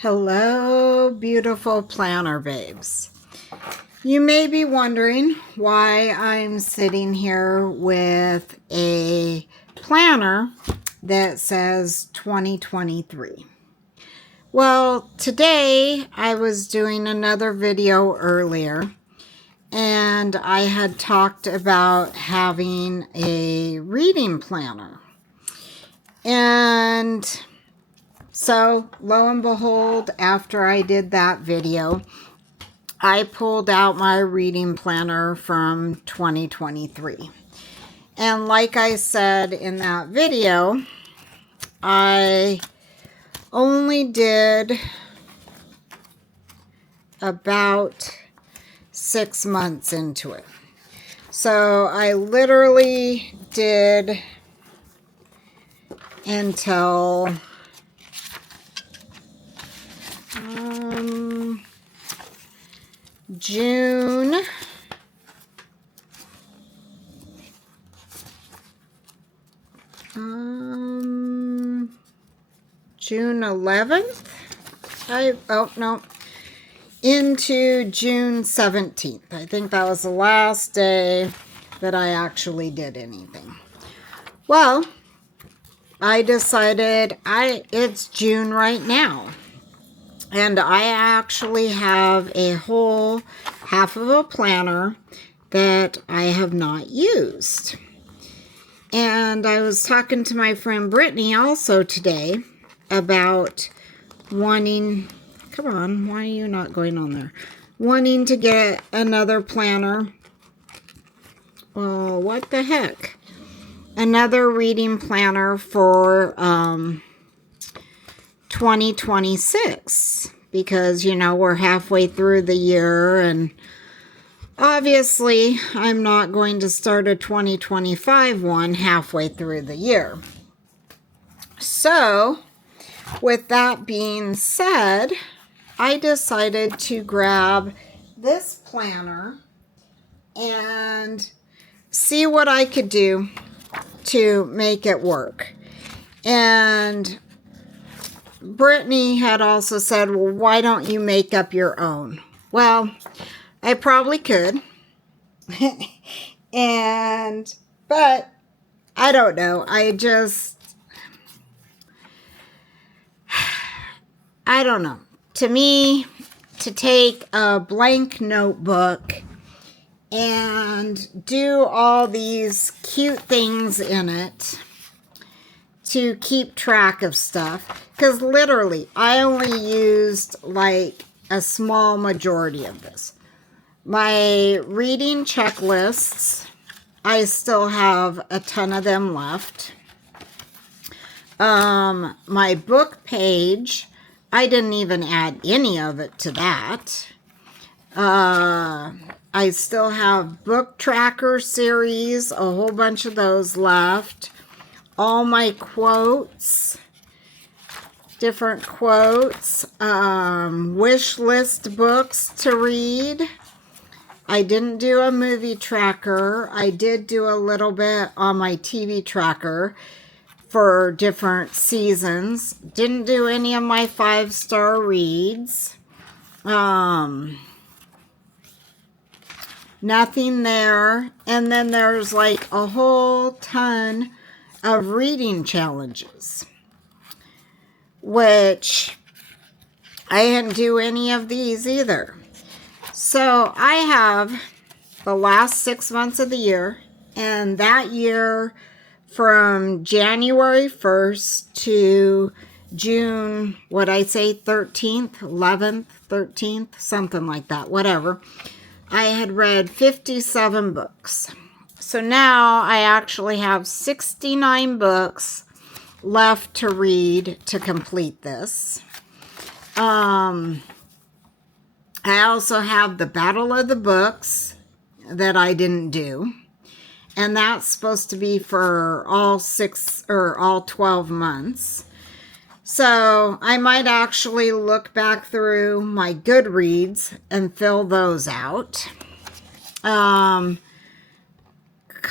Hello, beautiful planner babes. You may be wondering why I'm sitting here with a planner that says 2023. Well, today I was doing another video earlier and I had talked about having a reading planner. And so, lo and behold, after I did that video, I pulled out my reading planner from 2023. And like I said in that video, I only did about 6 months into it. So I literally did until June 11th. Into June 17th. I think that was the last day that I actually did anything. Well, I decided it's June right now. And I actually have a whole half of a planner that I have not used. And I was talking to my friend Brittany also today about wanting, come on, why are you not going on there? Wanting to get another planner. Well, what the heck? Another reading planner for 2026, because we're halfway through the year, and obviously I'm not going to start a 2025 one halfway through the year. So with that being said, I decided to grab this planner and see what I could do to make it work. And Brittany had also said, well, why don't you make up your own? Well, I probably could. But I don't know. I don't know. To me, to take a blank notebook and do all these cute things in it to keep track of stuff, because literally I only used like a small majority of this. My reading checklists, I still have a ton of them left. My book page, I didn't even add any of it to that. I still have book tracker series, a whole bunch of those left. All my quotes, different quotes, wish list books to read. I didn't do a movie tracker. I did do a little bit on my TV tracker for different seasons. Didn't do any of my 5-star reads. Nothing there. And then there's like a whole ton of reading challenges, which I didn't do any of these either. So I have the last 6 months of the year, and that year from January 1st to June, 13th, 11th, 13th, something like that, whatever. I had read 57 books. So now I actually have 69 books left to read to complete this. I also have the Battle of the Books that I didn't do. And that's supposed to be for all 12 months. So I might actually look back through my Goodreads and fill those out.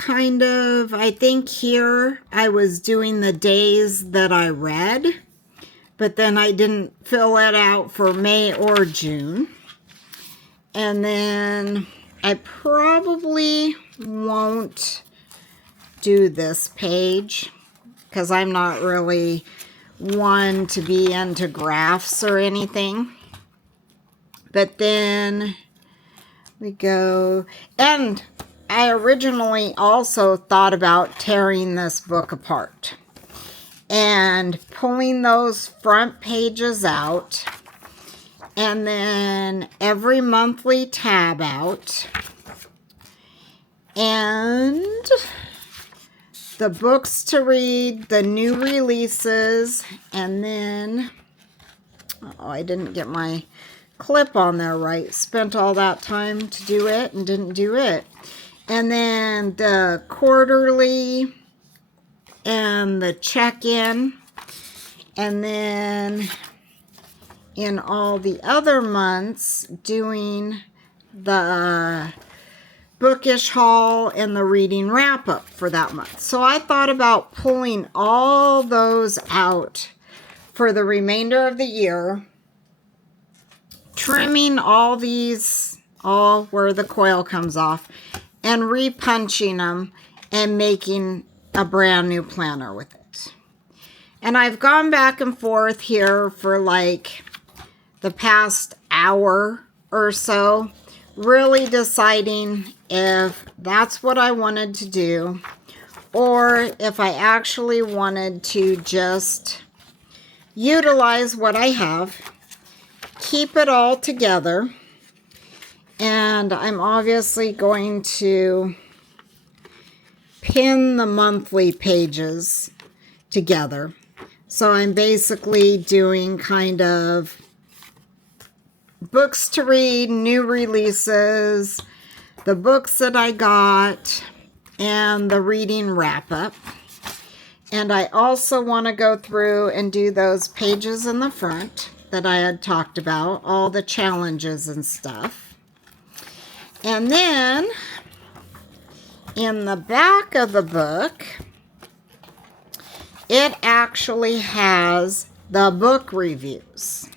I think here I was doing the days that I read. but then I didn't fill it out for May or June. And then I probably won't do this page because I'm not really one to be into graphs or anything. But then we go, and I originally also thought about tearing this book apart and pulling those front pages out, and then every monthly tab out, and the books to read, the new releases, and then, oh, I didn't get my clip on there right. Spent all that time to do it and didn't do it. And then the quarterly and the check-in, and then in all the other months doing the bookish haul and the reading wrap-up for that month. So I thought about pulling all those out for the remainder of the year, trimming all these, all where the coil comes off, and repunching them and making a brand new planner with it. And I've gone back and forth here for like the past hour or so, really deciding if that's what I wanted to do or if I actually wanted to just utilize what I have, keep it all together. And I'm obviously going to pin the monthly pages together. So I'm basically doing kind of books to read, new releases, the books that I got, and the reading wrap-up. And I also want to go through and do those pages in the front that I had talked about, all the challenges and stuff. And then in the back of the book, it actually has the book reviews.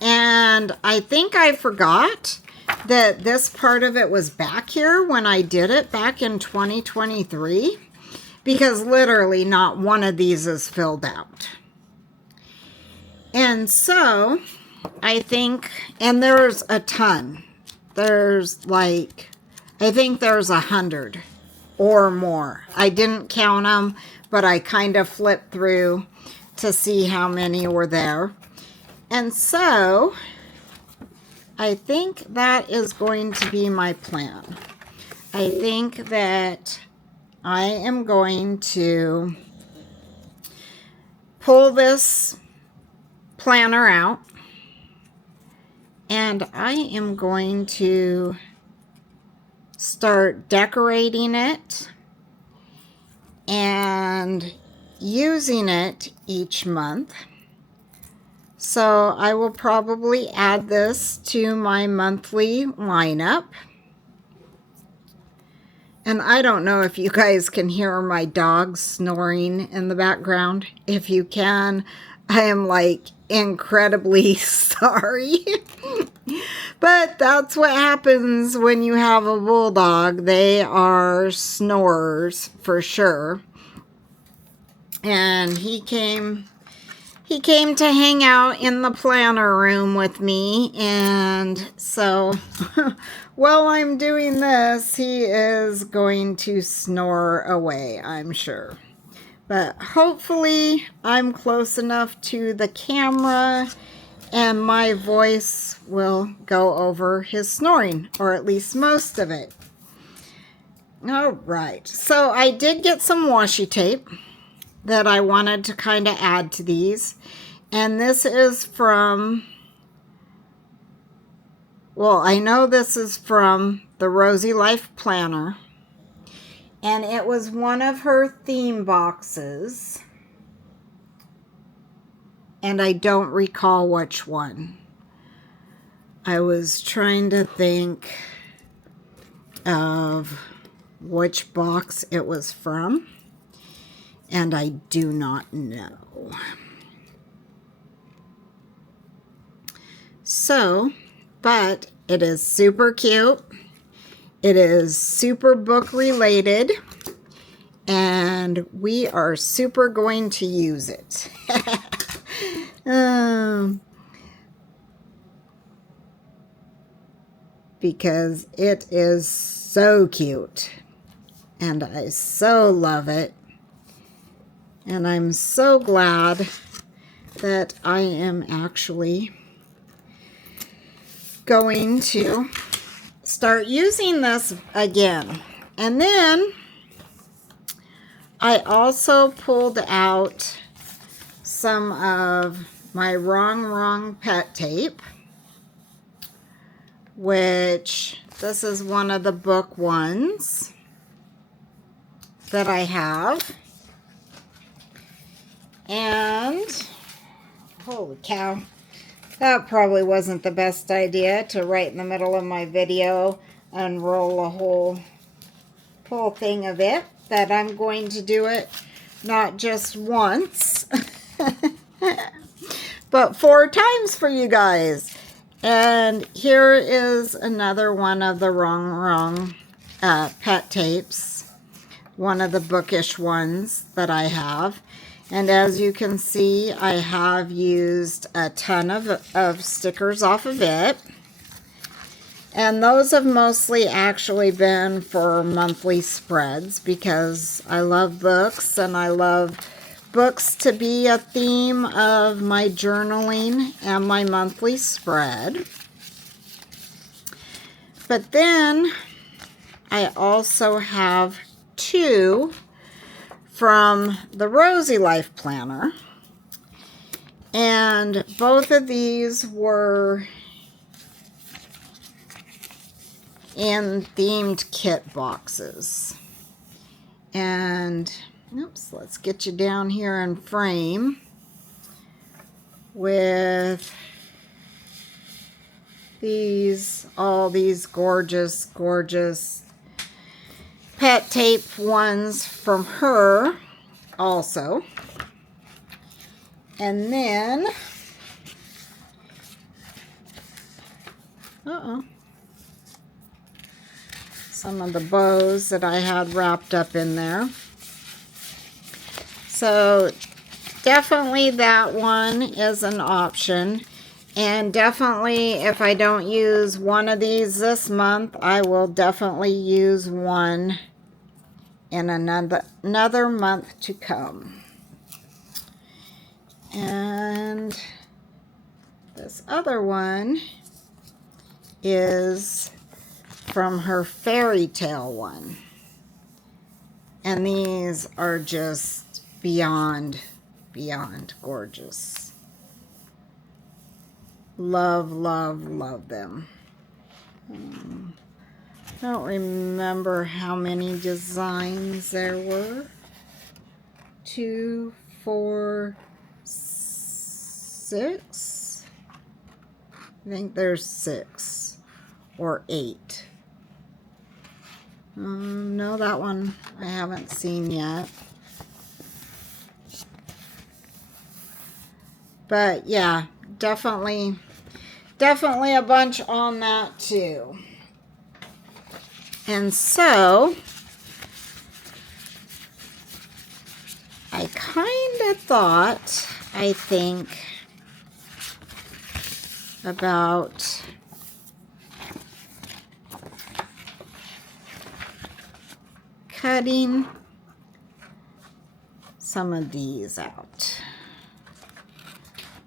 And I think I forgot that this part of it was back here when I did it back in 2023, because literally not one of these is filled out. And so I think, and there's a ton. There's like, I think there's 100 or more. I didn't count them, but I kind of flipped through to see how many were there. And so I think that is going to be my plan. I think that I am going to pull this planner out, and I am going to start decorating it and using it each month. So I will probably add this to my monthly lineup. And I don't know if you guys can hear my dog snoring in the background. If you can, I am like incredibly sorry. But that's what happens when you have a bulldog. They are snorers for sure. And he came to hang out in the planner room with me, and so while I'm doing this, he is going to snore away, I'm sure. But hopefully I'm close enough to the camera and my voice will go over his snoring, or at least most of it. All right, so I did get some washi tape that I wanted to kind of add to these. And this is from, well, I know this is from the Rosy Life Planner. And it was one of her theme boxes. And I don't recall which one. I was trying to think of which box it was from. And I do not know. So, but it is super cute. It is super book related. And we are super going to use it. Because it is so cute. And I so love it. And I'm so glad that I am actually going to start using this again. And then I also pulled out some of my Wrong Pet tape, which this is one of the book ones that I have. And holy cow, that probably wasn't the best idea to right in the middle of my video unroll a whole thing of it. That I'm going to do it not just once, but 4 times for you guys. And here is another one of the Wrong Pet tapes, one of the bookish ones that I have. And as you can see, I have used a ton of stickers off of it. And those have mostly actually been for monthly spreads because I love books and I love books to be a theme of my journaling and my monthly spread. But then I also have 2 from the Rosy Life Planner. And both of these were in themed kit boxes. And oops, let's get you down here in frame with all these gorgeous pet tape ones from her also. And then some of the bows that I had wrapped up in there. So definitely that one is an option. And definitely if I don't use one of these this month, I will definitely use one in another month to come. And this other one is from her fairy tale one. And these are just beyond gorgeous. Love them. Don't remember how many designs there were. 2, 4, 6. I think there's 6 or 8. No, that one I haven't seen yet. But yeah, definitely a bunch on that too. And so I kind of thought, I think, about cutting some of these out.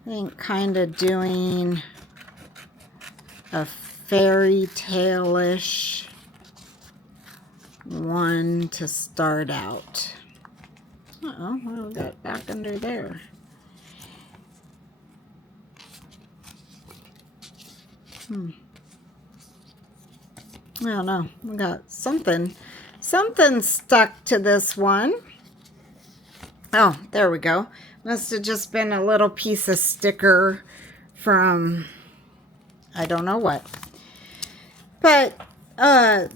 I think kind of doing a fairy tale-ish one to start out. Uh-oh, what do we got back under there? I don't know. We got something stuck to this one. Oh, there we go. Must have just been a little piece of sticker from I don't know what. But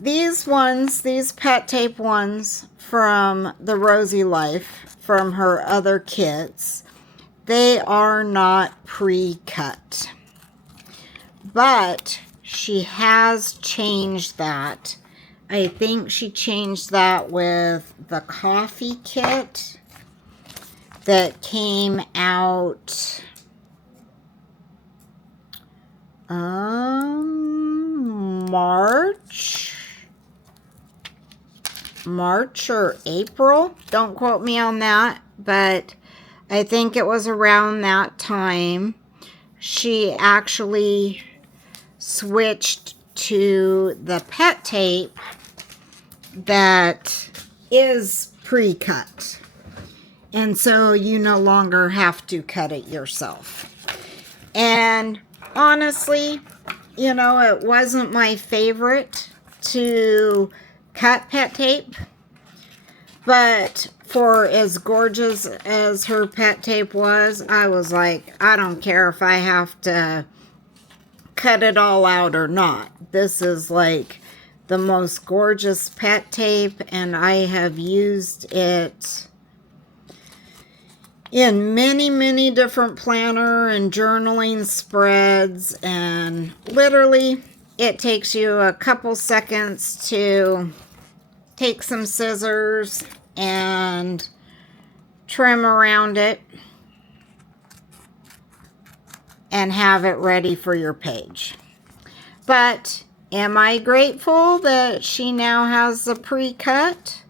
these ones, these pet tape ones from the Rosy Life, from her other kits, they are not pre-cut. but she has changed that. I think she changed that with the coffee kit that came out March or April. Don't quote me on that, but I think it was around that time she actually switched to the pet tape that is pre-cut. And so you no longer have to cut it yourself. And honestly, you know, it wasn't my favorite to cut pet tape. But for as gorgeous as her pet tape was, I was like, I don't care if I have to cut it all out or not. This is like the most gorgeous pet tape, and I have used it in many, many different planner and journaling spreads, and literally it takes you a couple seconds to take some scissors and trim around it and have it ready for your page. But am I grateful that she now has the pre-cut?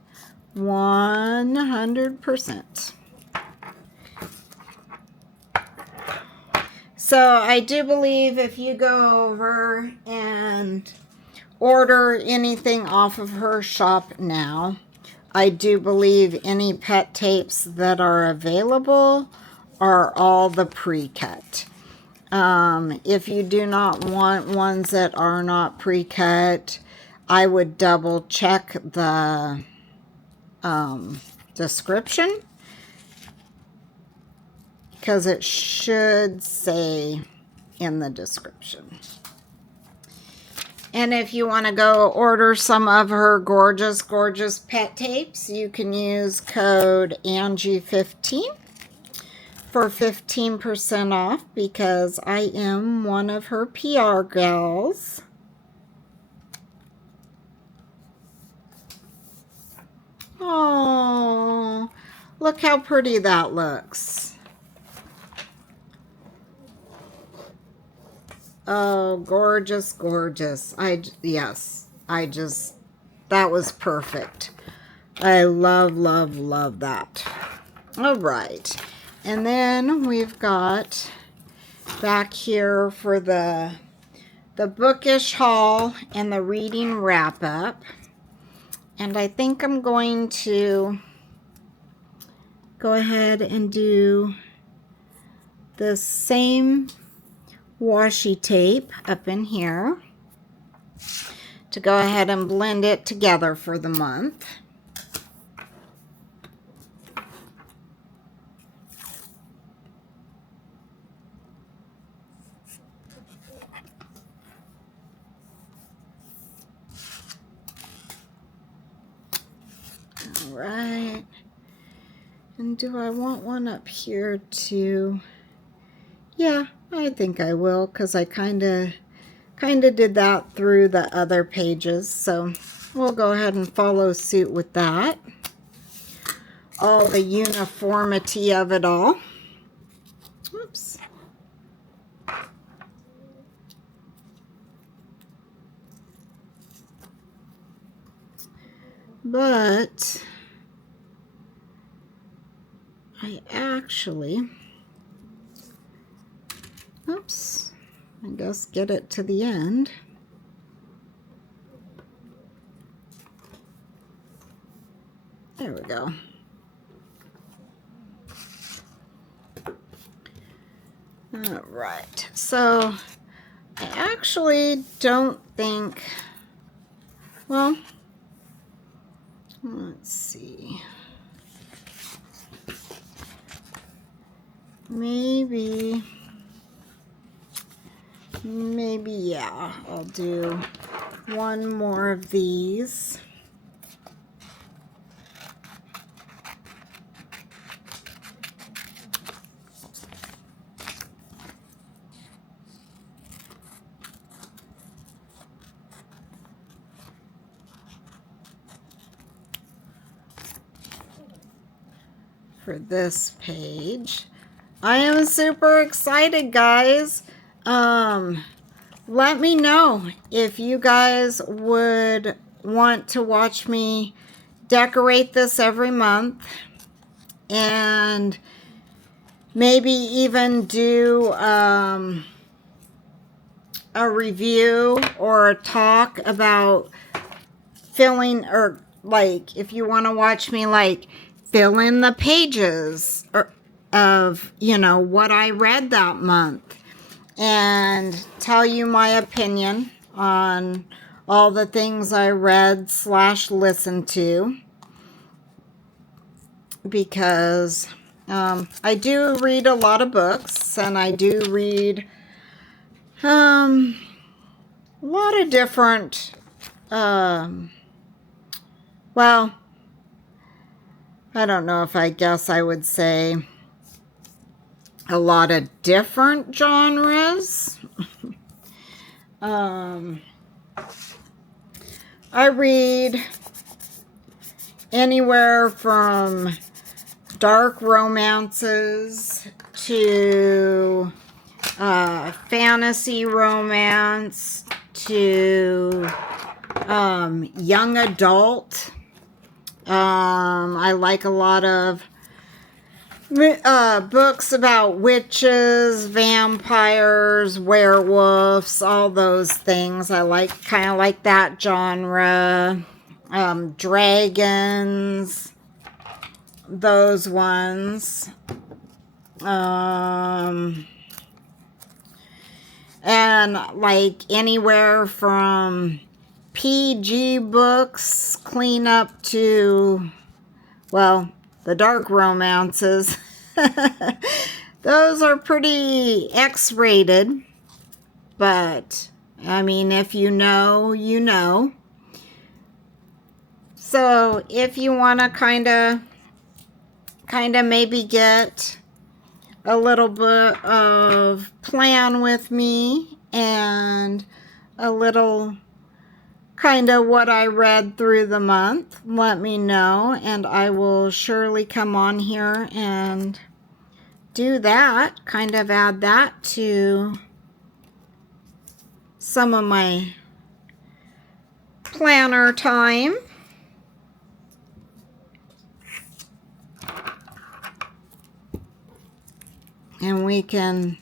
100%. So I do believe if you go over and order anything off of her shop now, I do believe any pet tapes that are available are all the pre-cut. If you do not want ones that are not pre-cut, I would double check the description, because it should say in the description. And if you want to go order some of her gorgeous, gorgeous pet tapes, you can use code Angie15 for 15% off, because I am one of her PR gals. Oh, look how pretty that looks. Oh, gorgeous, gorgeous. Yes, that was perfect. I love, love, love that. All right. And then we've got back here for the bookish haul and the reading wrap up. And I think I'm going to go ahead and do the same washi tape up in here to go ahead and blend it together for the month. All right. And do I want one up here too? Yeah, I think I will, because I kind of did that through the other pages. So we'll go ahead and follow suit with that. All the uniformity of it all. Oops. But I actually, oops, I guess get it to the end. There we go. All right, so I actually don't think, well, let's see. Maybe, yeah, I'll do one more of these. for this page. I am super excited, guys. Let me know if you guys would want to watch me decorate this every month, and maybe even do a review or a talk about filling, or like if you want to watch me like fill in the pages of, you know, what I read that month, and tell you my opinion on all the things I read / listened to, because I do read a lot of books, and I do read a lot of different, well, I don't know if I guess I would say a lot of different genres. I read anywhere from dark romances to fantasy romance to young adult. I like a lot of books about witches, vampires, werewolves, all those things. I like, kind of like that genre. Dragons, those ones. And like anywhere from PG books clean up to, well, the dark romances. Those are pretty X-rated, but I mean, if you know, you know. So if you want to kind of maybe get a little bit of plan with me, and a little kind of what I read through the month, let me know, and I will surely come on here and do that, kind of add that to some of my planner time. And we can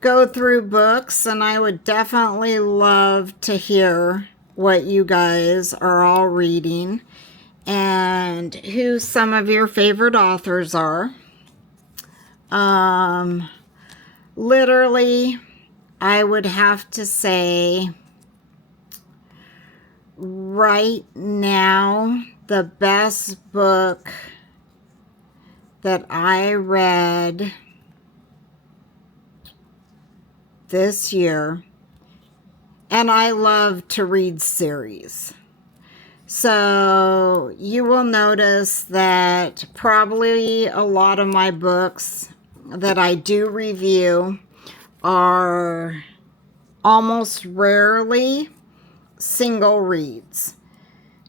go through books, and I would definitely love to hear what you guys are all reading and who some of your favorite authors are. Literally, I would have to say right now, the best book that I read this year, and I love to read series, so you will notice that probably a lot of my books that I do review are almost rarely single reads.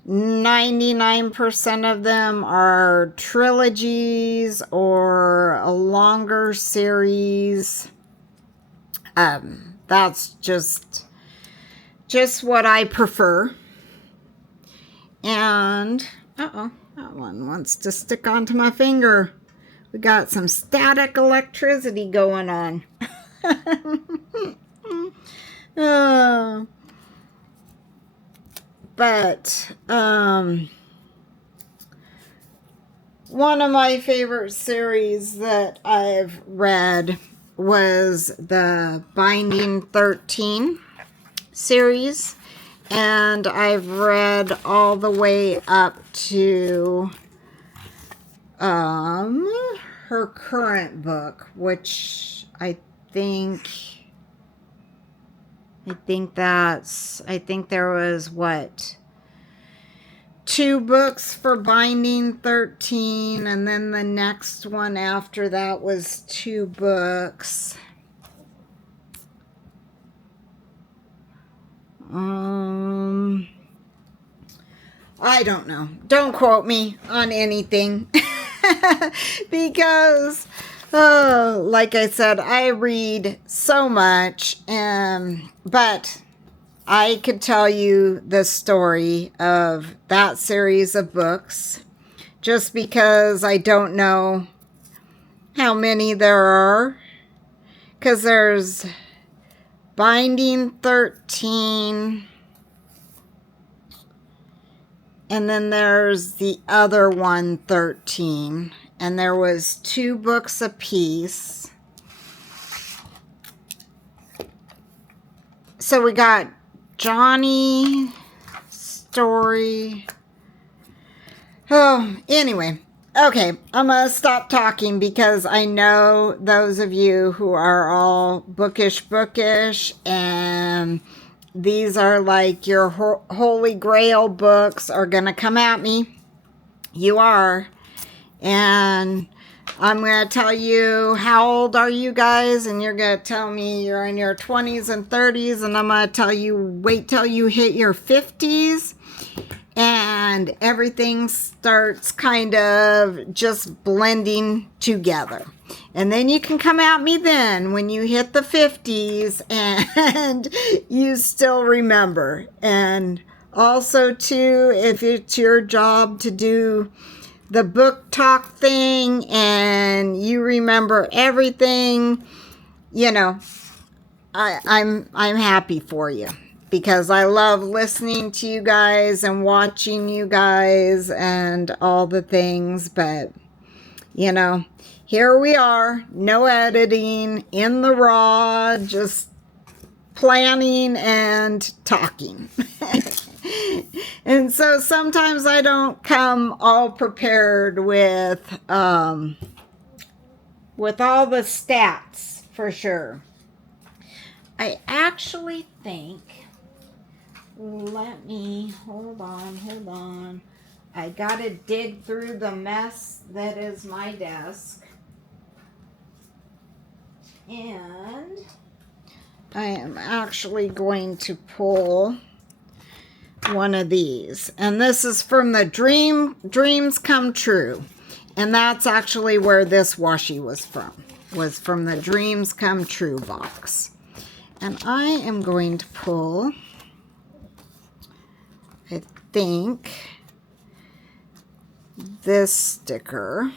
99% of them are trilogies or a longer series. That's just what I prefer. And, uh-oh, that one wants to stick onto my finger. We got some static electricity going on. But, one of my favorite series that I've read was the Binding 13 series, and I've read all the way up to her current book, which I think there was, what, 2 books for Binding 13, and then the next one after that was 2 books. I don't know. Don't quote me on anything. Because, like I said, I read so much, but I could tell you the story of that series of books just because I don't know how many there are. Because there's Binding 13, and then there's the other one, 13, and there was 2 books apiece. So we got Johnny story. Oh, anyway. Okay, I'm going to stop talking because I know those of you who are all bookish, and these are like your holy grail books are going to come at me. You are. And I'm going to tell you, how old are you guys? And you're going to tell me you're in your 20s and 30s. And I'm going to tell you, wait till you hit your 50s. And everything starts kind of just blending together. And then you can come at me then when you hit the 50s and you still remember. And also, too, if it's your job to do the book talk thing and you remember everything, you know, I'm happy for you. Because I love listening to you guys and watching you guys and all the things. But, you know, here we are. No editing, in the raw, just planning and talking. And so sometimes I don't come all prepared with all the stats, for sure. I actually think... Let me, hold on. I gotta dig through the mess that is my desk. And I am actually going to pull one of these. And this is from the Dreams Come True. And that's actually where this washi was from the Dreams Come True box. And I am going to pull... I think this sticker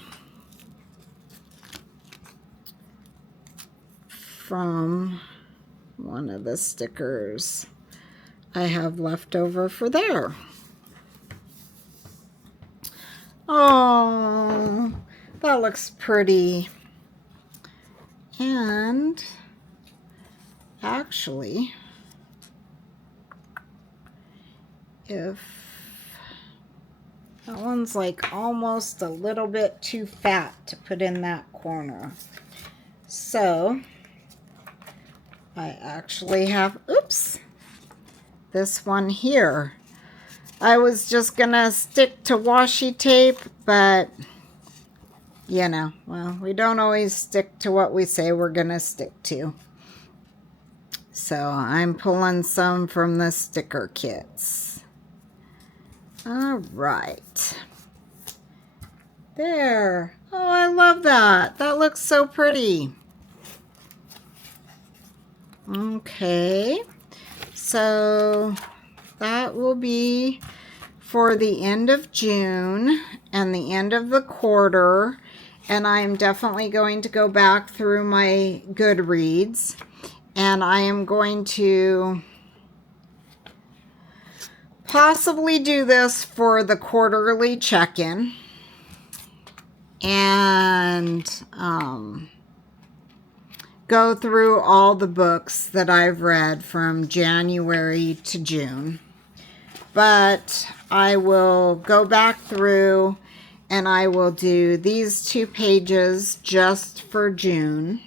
from one of the stickers I have left over for there. Oh, that looks pretty. And actually, if that one's like almost a little bit too fat to put in that corner. So I actually have, oops, this one here. I was just gonna stick to washi tape, but you know, well, we don't always stick to what we say we're gonna stick to. So I'm pulling some from the sticker kits. All right. There. Oh, I love that. That looks so pretty. Okay. So that will be for the end of June and the end of the quarter. And I'm definitely going to go back through my Goodreads. And I am going to possibly do this for the quarterly check-in and go through all the books that I've read from January to June. But I will go back through and I will do these 2 pages just for June.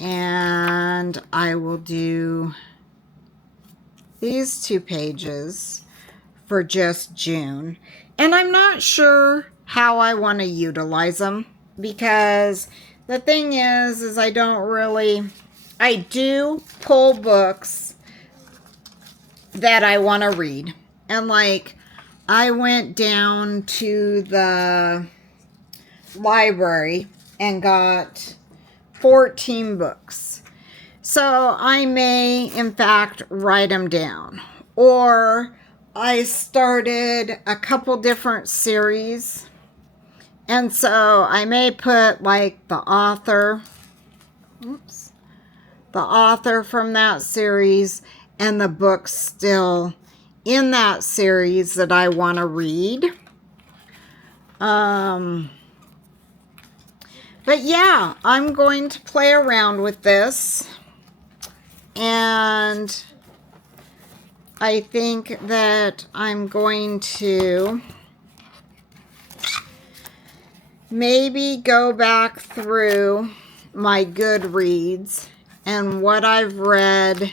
And I will do these 2 pages for just June. And I'm not sure how I want to utilize them, because the thing is I do pull books that I want to read. And like I went down to the library and got 14 books. So I may, in fact, write them down. Or I started a couple different series. And so I may put like the author from that series and the books still in that series that I want to read. But yeah, I'm going to play around with this. And I think that I'm going to maybe go back through my Goodreads and what I've read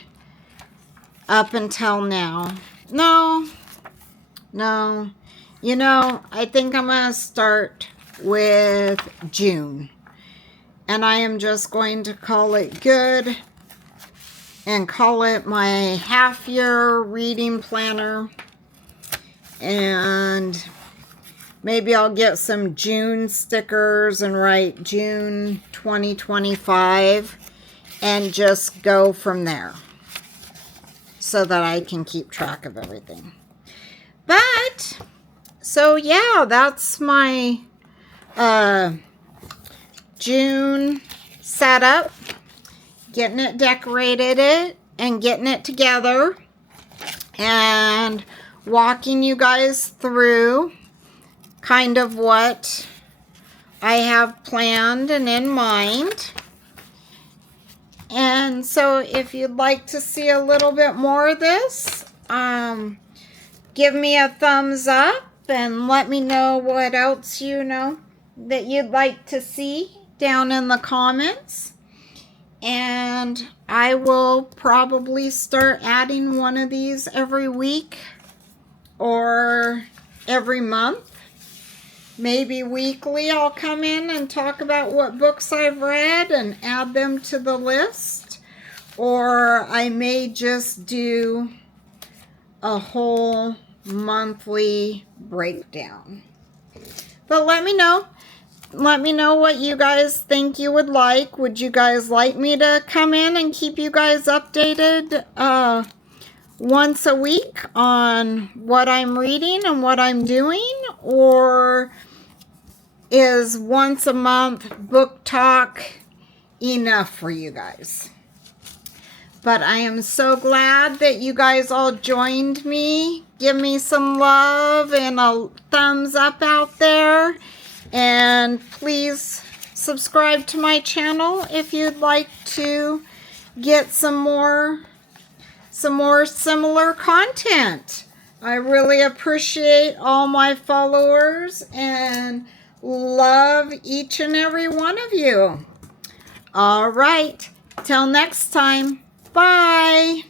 up until now. No. You know, I think I'm going to start with June. And I am just going to call it good and call it my half-year reading planner. And maybe I'll get some June stickers and write June 2025 and just go from there so that I can keep track of everything. But, so yeah, that's my June setup. Getting it decorated and getting it together. And walking you guys through kind of what I have planned and in mind. And so if you'd like to see a little bit more of this, give me a thumbs up and let me know what else you know that you'd like to see down in the comments. And I will probably start adding one of these every week or every month. Maybe weekly I'll come in and talk about what books I've read and add them to the list. Or I may just do a whole monthly breakdown. But let me know. Let me know what you guys think you would like. Would you guys like me to come in and keep you guys updated once a week on what I'm reading and what I'm doing? Or is once a month book talk enough for you guys? But I am so glad that you guys all joined me. Give me some love and a thumbs up out there. And please subscribe to my channel if you'd like to get some more similar content. I really appreciate all my followers and love each and every one of you. All right, till next time. Bye.